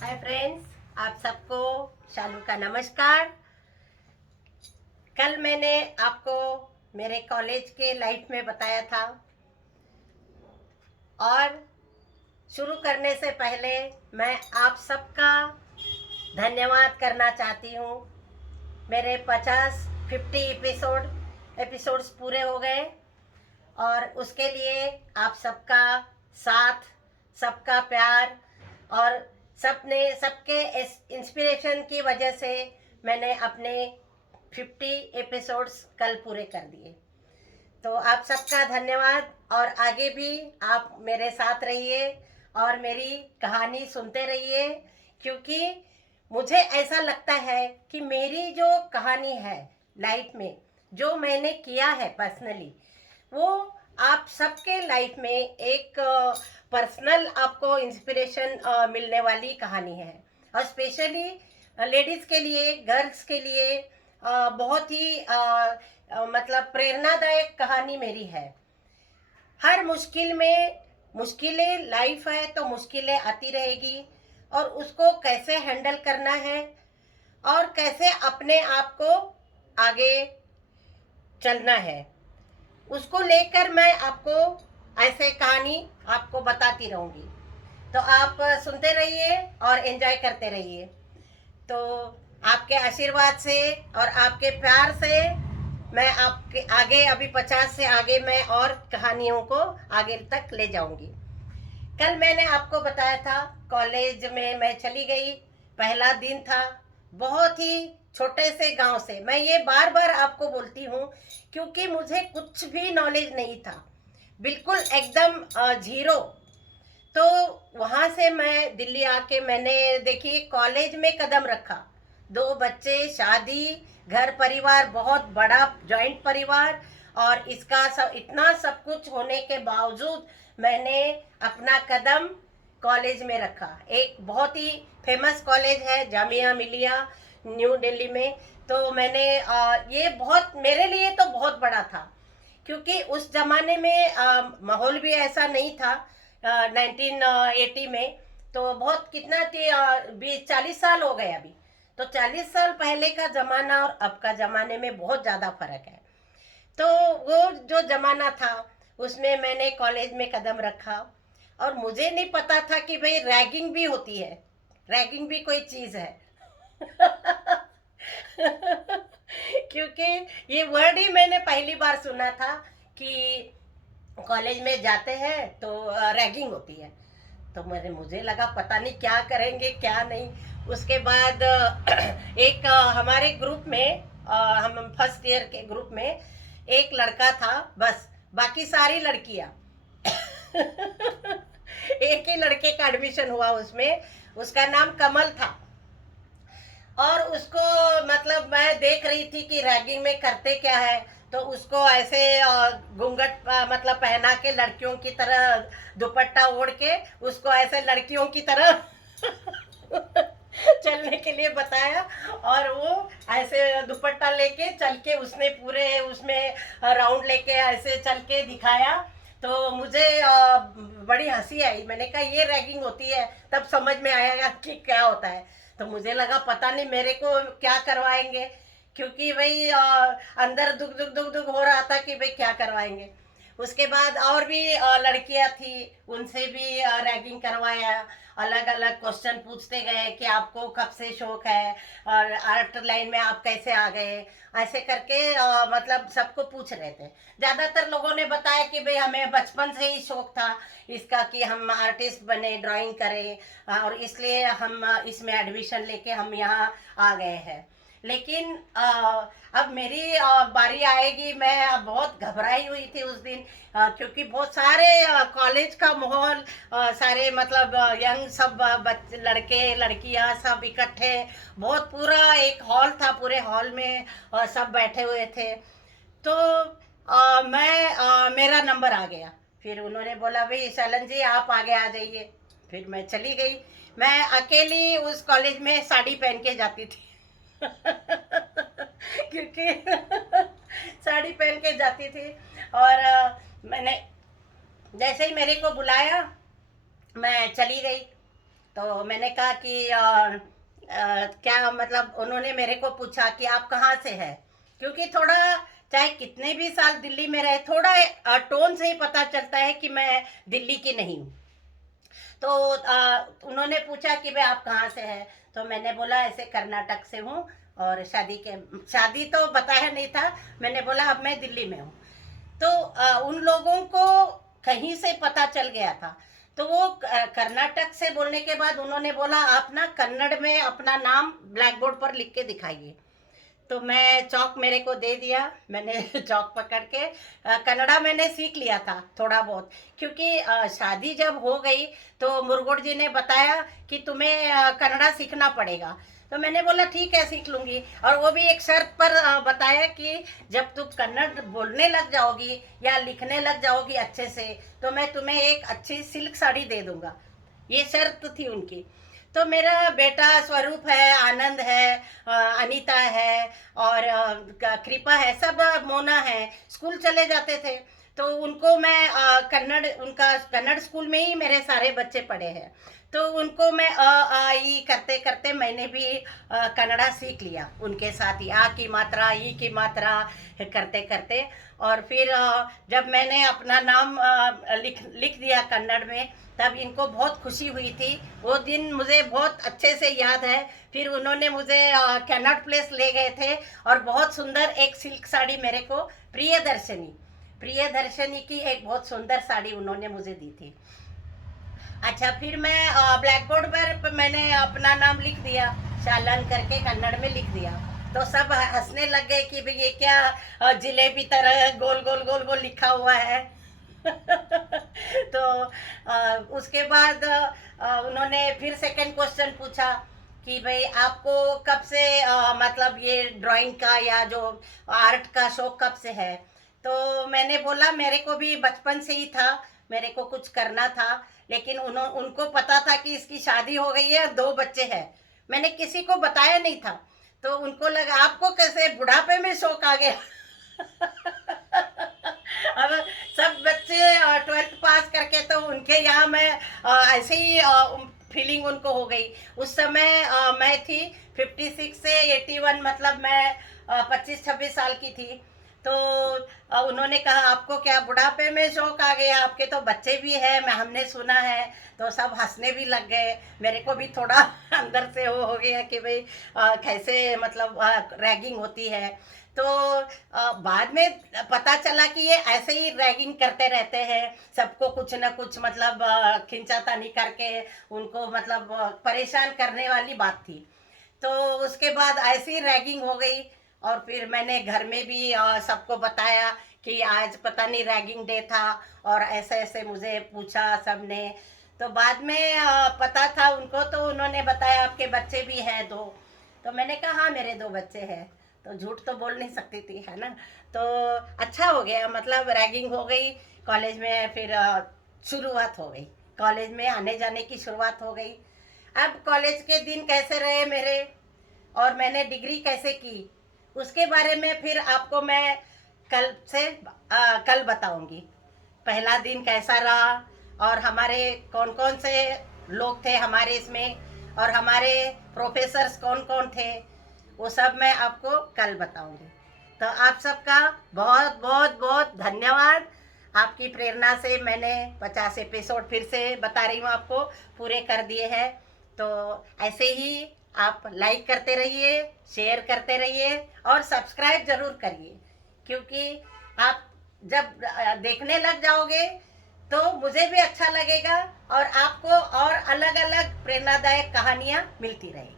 Hi friends, आप सबको शालू का नमस्कार। कल मैंने आपको मेरे कॉलेज के लाइफ में बताया था और शुरू करने से पहले मैं आप सबका धन्यवाद करना चाहती हूँ। मेरे 50 एपिसोड्स पूरे हो गए और उसके लिए आप सबका साथ, सबका प्यार और सबके इंस्पिरेशन की वजह से मैंने अपने 50 एपिसोड्स कल पूरे कर दिए। तो आप सबका धन्यवाद और आगे भी आप मेरे साथ रहिए और मेरी कहानी सुनते रहिए, क्योंकि मुझे ऐसा लगता है कि मेरी जो कहानी है लाइफ में, जो मैंने किया है पर्सनली, वो आप सबके लाइफ में एक पर्सनल आपको इंस्पिरेशन मिलने वाली कहानी है। और स्पेशली लेडीज़ के लिए, गर्ल्स के लिए बहुत ही मतलब प्रेरणादायक कहानी मेरी है। हर मुश्किल में, मुश्किलें लाइफ है तो मुश्किलें आती रहेगी और उसको कैसे हैंडल करना है और कैसे अपने आप को आगे चलना है, उसको लेकर मैं आपको ऐसे कहानी आपको बताती रहूँगी। तो आप सुनते रहिए और एंजॉय करते रहिए। तो आपके आशीर्वाद से और आपके प्यार से मैं आपके आगे अभी 50 से आगे मैं और कहानियों को आगे तक ले जाऊंगी। कल मैंने आपको बताया था कॉलेज में मैं चली गई, पहला दिन था। बहुत ही छोटे से गांव से, मैं ये बार बार आपको बोलती हूँ क्योंकि मुझे कुछ भी नॉलेज नहीं था, बिल्कुल एकदम जीरो। तो वहाँ से मैं दिल्ली आके मैंने देखिए कॉलेज में कदम रखा, 2 बच्चे, शादी, घर परिवार, बहुत बड़ा जॉइंट परिवार, और इसका सब इतना सब कुछ होने के बावजूद मैंने अपना कदम कॉलेज में रखा। एक बहुत ही फेमस कॉलेज है, जामिया मिलिया, न्यू दिल्ली में। तो मैंने ये बहुत मेरे लिए तो बहुत बड़ा था, क्योंकि उस जमाने में माहौल भी ऐसा नहीं था। 1980 में तो बहुत कितना 40 साल हो गए अभी। तो 40 साल पहले का जमाना और अब का जमाने में बहुत ज़्यादा फर्क है। तो वो जो जमाना था उसमें मैंने कॉलेज में कदम रखा और मुझे नहीं पता था कि भाई रैगिंग भी होती है, रैगिंग भी कोई चीज़ है। क्योंकि ये वर्ड ही मैंने पहली बार सुना था कि कॉलेज में जाते हैं तो रैगिंग होती है। तो मुझे लगा पता नहीं क्या करेंगे क्या नहीं। उसके बाद एक हमारे ग्रुप में, हम फर्स्ट ईयर के ग्रुप में एक लड़का था बस, बाकी सारी लड़कियां। एक ही लड़के का एडमिशन हुआ उसमें, उसका नाम कमल था। और उसको मतलब मैं देख रही थी कि रैगिंग में करते क्या है। तो उसको ऐसे घूंघट मतलब पहना के लड़कियों की तरह दुपट्टा ओढ़ के उसको ऐसे लड़कियों की तरह चलने के लिए बताया, और वो ऐसे दुपट्टा लेके चल के उसने पूरे उसमें राउंड लेके ऐसे चल के दिखाया। तो मुझे बड़ी हंसी आई, मैंने कहा ये रैगिंग होती है। तब समझ में आएगा कि क्या होता है। तो मुझे लगा पता नहीं मेरे को क्या करवाएंगे, क्योंकि भाई अंदर दुख दुख दुख दुख हो रहा था कि भाई क्या करवाएंगे। उसके बाद और भी लड़कियां थी, उनसे भी रैगिंग करवाया। अलग अलग क्वेश्चन पूछते गए कि आपको कब से शौक है और आर्ट लाइन में आप कैसे आ गए, ऐसे करके मतलब सबको पूछ रहे थे। ज़्यादातर लोगों ने बताया कि भाई हमें बचपन से ही शौक था इसका कि हम आर्टिस्ट बने, ड्राइंग करें, और इसलिए हम इसमें एडमिशन लेके हम यहाँ आ गए हैं। लेकिन अब मेरी बारी आएगी। मैं बहुत घबराई हुई थी उस दिन, क्योंकि बहुत सारे कॉलेज का माहौल, सारे मतलब यंग सब लड़के लड़कियां सब इकट्ठे, बहुत पूरा एक हॉल था, पूरे हॉल में सब बैठे हुए थे। तो मेरा नंबर आ गया। फिर उन्होंने बोला भाई शैलन जी आप आगे आ जाइए। फिर मैं चली गई। मैं अकेली उस कॉलेज में साड़ी पहन के जाती थी। क्योंकि साड़ी पहन के जाती थी। और मैंने जैसे ही मेरे को बुलाया मैं चली गई। तो मैंने कहा कि क्या मतलब, उन्होंने मेरे को पूछा कि आप कहाँ से हैं, क्योंकि थोड़ा चाहे कितने भी साल दिल्ली में रहे, थोड़ा टोन से ही पता चलता है कि मैं दिल्ली की नहीं हूँ। तो उन्होंने पूछा कि भाई आप कहाँ से हैं, तो मैंने बोला ऐसे कर्नाटक से हूँ, और शादी तो बताया नहीं था, मैंने बोला अब मैं दिल्ली में हूँ। तो उन लोगों को कहीं से पता चल गया था। तो वो कर्नाटक से बोलने के बाद उन्होंने बोला आप ना कन्नड़ में अपना नाम ब्लैक बोर्ड पर लिख के दिखाइए। तो मैं चौक मेरे को दे दिया, मैंने चौक पकड़ के कन्नड़ा मैंने सीख लिया था थोड़ा बहुत, क्योंकि शादी जब हो गई तो मुरुगोड़ जी ने बताया कि तुम्हें कन्नड़ा सीखना पड़ेगा। तो मैंने बोला ठीक है सीख लूँगी, और वो भी एक शर्त पर बताया कि जब तुम कन्नड़ बोलने लग जाओगी या लिखने लग जाओगी अच्छे से, तो मैं तुम्हें एक अच्छी सिल्क साड़ी दे दूँगा। ये शर्त थी उनकी। तो मेरा बेटा स्वरूप है, आनंद है, अनीता है, और कृपा है, सब मोना है, स्कूल चले जाते थे। तो उनको मैं कन्नड़ स्कूल में ही मेरे सारे बच्चे पढ़े हैं। तो उनको मैं आ ई करते करते मैंने भी कन्नड़ा सीख लिया उनके साथ ही, आ की मात्रा, ई की मात्रा करते करते। और फिर जब मैंने अपना नाम लिख दिया कन्नड़ में, तब इनको बहुत खुशी हुई थी। वो दिन मुझे बहुत अच्छे से याद है। फिर उन्होंने मुझे कैनॉट प्लेस ले गए थे, और बहुत सुंदर एक सिल्क साड़ी मेरे को प्रियदर्शनी की एक बहुत सुंदर साड़ी उन्होंने मुझे दी थी। अच्छा, फिर मैं ब्लैक बोर्ड पर मैंने अपना नाम लिख दिया, शालन करके कन्नड़ में लिख दिया। तो सब हंसने लग गए कि भाई ये क्या जिलेबी तरह गोल गोल गोल गोल लिखा हुआ है। तो उसके बाद उन्होंने फिर सेकंड क्वेश्चन पूछा कि भाई आपको कब से मतलब ये ड्राइंग का या जो आर्ट का शौक कब से है। तो मैंने बोला मेरे को भी बचपन से ही था, मेरे को कुछ करना था, लेकिन उनको पता था कि इसकी शादी हो गई है, 2 बच्चे हैं। मैंने किसी को बताया नहीं था। तो उनको लगा आपको कैसे बुढ़ापे में शौक आ गया। अब सब बच्चे 12th पास करके, तो उनके यहाँ मैं ऐसे ही फीलिंग उनको हो गई। उस समय मैं थी 56 से 81, मतलब मैं 25-26 साल की थी। तो उन्होंने कहा आपको क्या बुढ़ापे में शौक आ गया, आपके तो बच्चे भी हैं, मैं हमने सुना है। तो सब हंसने भी लग गए। मेरे को भी थोड़ा अंदर से वो हो गया कि भाई कैसे मतलब रैगिंग होती है। तो बाद में पता चला कि ये ऐसे ही रैगिंग करते रहते हैं, सबको कुछ ना कुछ मतलब खिंचातानी करके उनको मतलब परेशान करने वाली बात थी। तो उसके बाद ऐसी ही रैगिंग हो गई। और फिर मैंने घर में भी सबको बताया कि आज पता नहीं रैगिंग डे था, और ऐसे ऐसे मुझे पूछा सबने। तो बाद में पता था उनको, तो उन्होंने बताया आपके बच्चे भी हैं 2। तो मैंने कहा हाँ मेरे 2 बच्चे हैं। तो झूठ तो बोल नहीं सकती थी, है ना। तो अच्छा हो गया, मतलब रैगिंग हो गई कॉलेज में। फिर शुरुआत हो गई, कॉलेज में आने जाने की शुरुआत हो गई। अब कॉलेज के दिन कैसे रहे मेरे, और मैंने डिग्री कैसे की, उसके बारे में फिर आपको मैं कल बताऊंगी। पहला दिन कैसा रहा, और हमारे कौन कौन से लोग थे हमारे इसमें, और हमारे प्रोफेसर्स कौन कौन थे, वो सब मैं आपको कल बताऊंगी। तो आप सबका बहुत बहुत बहुत धन्यवाद। आपकी प्रेरणा से मैंने 50 एपिसोड फिर से बता रही हूँ आपको, पूरे कर दिए हैं। तो ऐसे ही आप लाइक करते रहिए, शेयर करते रहिए, और सब्सक्राइब ज़रूर करिए, क्योंकि आप जब देखने लग जाओगे तो मुझे भी अच्छा लगेगा, और आपको और अलग अलग प्रेरणादायक कहानियाँ मिलती रहेगी।